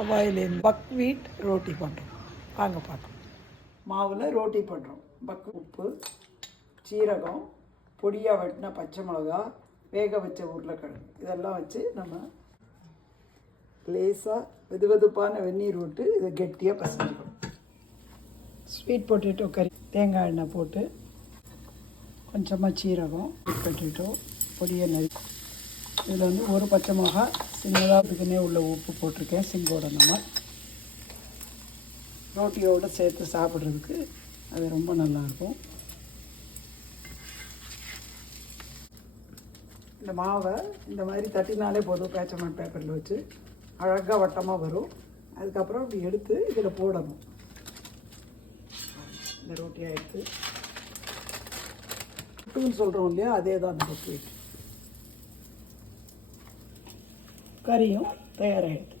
ஹவாயிலேருந்து buckwheat roti பண்ணுறோம். வாங்க பார்க்கலாம். மாவில் ரோட்டி பண்ணுறோம். உப்பு, சீரகம், பொடியாக வெட்டின பச்சை மிளகா, வேக வச்ச உருளைக்கிழங்கு இதெல்லாம் வச்சு நம்ம லேசாக வெதுவெதுப்பான வெந்நீர் விட்டு இதை கெட்டியாக பசஞ்சுக்கணும். ஸ்வீட் பொட்டேட்டோ கறி தேங்காய் எண்ணெய் போட்டு கொஞ்சமாக சீரகம், பொட்டேட்டோ பொடியை நறுக்கி இதில் வந்து ஒரு பச்சை மிளகாய் சின்னதாக இதுக்குன்னே உள்ள உப்பு போட்டிருக்கேன். சிங்கோட நம்ம ரோட்டியோடு சேர்த்து சாப்பிட்றதுக்கு அது ரொம்ப நல்லாயிருக்கும். இந்த மாவை இந்த மாதிரி தட்டினாலே போதும். பேச்சமெண்ட் பேப்பரில் வச்சு அழகாக வட்டமாக வரும். அதுக்கப்புறம் இப்படி எடுத்து இதில் போடணும். இந்த ரோட்டியாக எடுத்து புட்டுன்னு சொல்கிறோம் இல்லையா, அதே தான் அந்த பக்குவீட். கறியும் தயாராகிடுது.